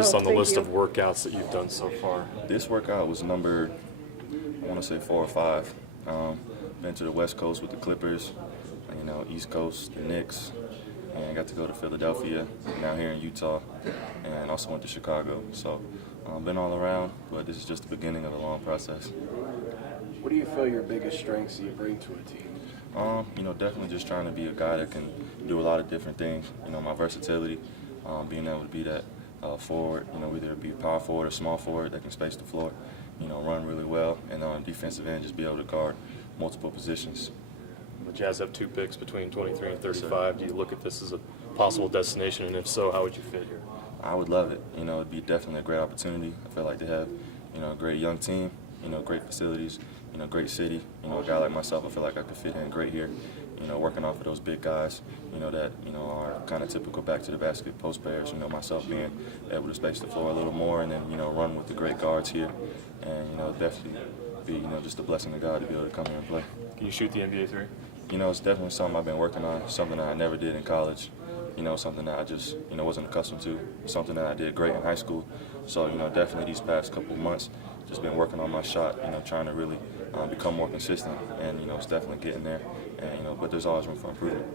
Just on the list of workouts that you've done so far. This workout was number, I want to say 4 or 5. Been to the West Coast with the Clippers, East Coast, the Knicks, and got to go to Philadelphia, now here in Utah, and also went to Chicago. So been all around, but this is just the beginning of a long process. What do you feel your biggest strengths you bring to a team? Definitely just trying to be a guy that can do a lot of different things. My versatility, being able to be that forward, either be a power forward or small forward that can space the floor, run really well, and on defensive end, just be able to guard multiple positions. The Jazz have 2 picks between 23 and 35. Do you look at this as a possible destination, and if so, how would you fit here? I would love it. It'd be definitely a great opportunity. I feel like they have, a great young team, great facilities, great city. A guy like myself, I feel like I could fit in great here. Working off of those big guys, that, are kind of typical back to the basket post players. Myself being able to space the floor a little more and then, run with the great guards here. And, definitely be, just a blessing of God to be able to come here and play. Can you shoot the NBA 3? It's definitely something I've been working on, something that I never did in college. Something that I just, wasn't accustomed to, something that I did great in high school. So, definitely these past couple of months, just been working on my shot, trying to really become more consistent. And, it's definitely getting there. And, but there's always room for improvement.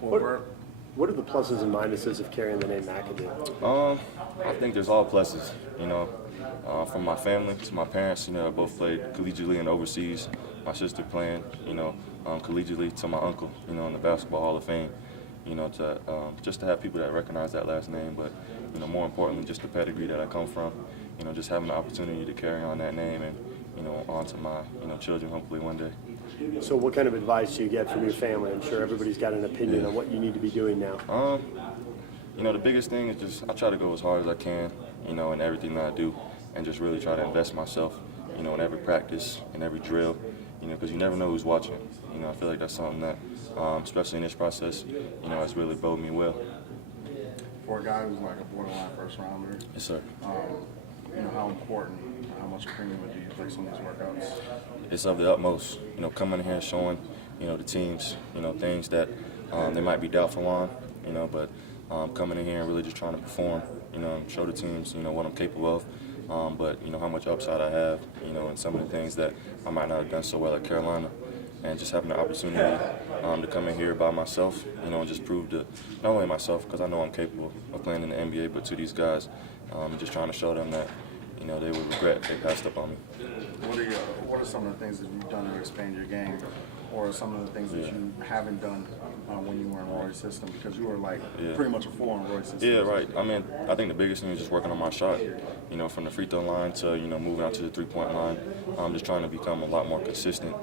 What are the pluses and minuses of carrying the name McAdoo? I think there's all pluses, from my family to my parents, both played collegiately and overseas. My sister playing, collegiately to my uncle, in the Basketball Hall of Fame. Just to have people that recognize that last name, but more importantly, just the pedigree that I come from. Just having the opportunity to carry on that name and on to my children hopefully one day. So, what kind of advice do you get from your family? I'm sure everybody's got an opinion on what you need to be doing now. The biggest thing is just I try to go as hard as I can, in everything that I do, and just really try to invest myself, in every practice, in every drill, because you never know who's watching. I feel like that's something that, especially in this process, has really bode me well. For a guy who's like a borderline first rounder, Yes, sir. How important, how much premium do you place on these workouts? It's of the utmost. Coming in here and showing, the teams, things that they might be doubtful on, but coming in here and really just trying to perform, and show the teams, what I'm capable of, but how much upside I have, and some of the things that I might not have done so well at Carolina. And just having the opportunity to come in here by myself, and just prove to not only myself, because I know I'm capable of playing in the NBA, but to these guys, just trying to show them that, they would regret if they passed up on me. What are some of the things that you've done to expand your game, or some of the things that you haven't done when you were in Roy's system? Because you were pretty much a 4 in Roy's system. Yeah, right. I think the biggest thing is just working on my shot. From the free throw line to moving out to the 3-point line. I'm just trying to become a lot more consistent,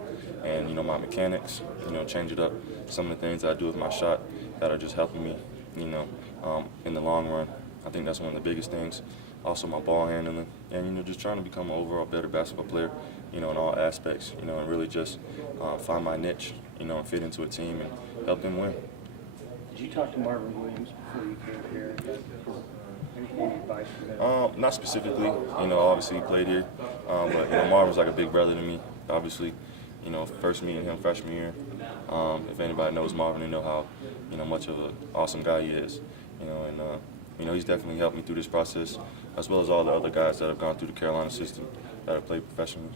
and my mechanics. Change it up. Some of the things that I do with my shot that are just helping me. In the long run. I think that's one of the biggest things. Also my ball handling, and just trying to become an overall better basketball player, in all aspects, and really just find my niche, and fit into a team and help them win. Did you talk to Marvin Williams before you came here? Any advice for him? Not specifically, obviously he played here, but Marvin's like a big brother to me. Obviously, first meeting him freshman year. If anybody knows Marvin, they know how much of an awesome guy he is, and he's definitely helped me through this process, as well as all the other guys that have gone through the Carolina system that have played professionally.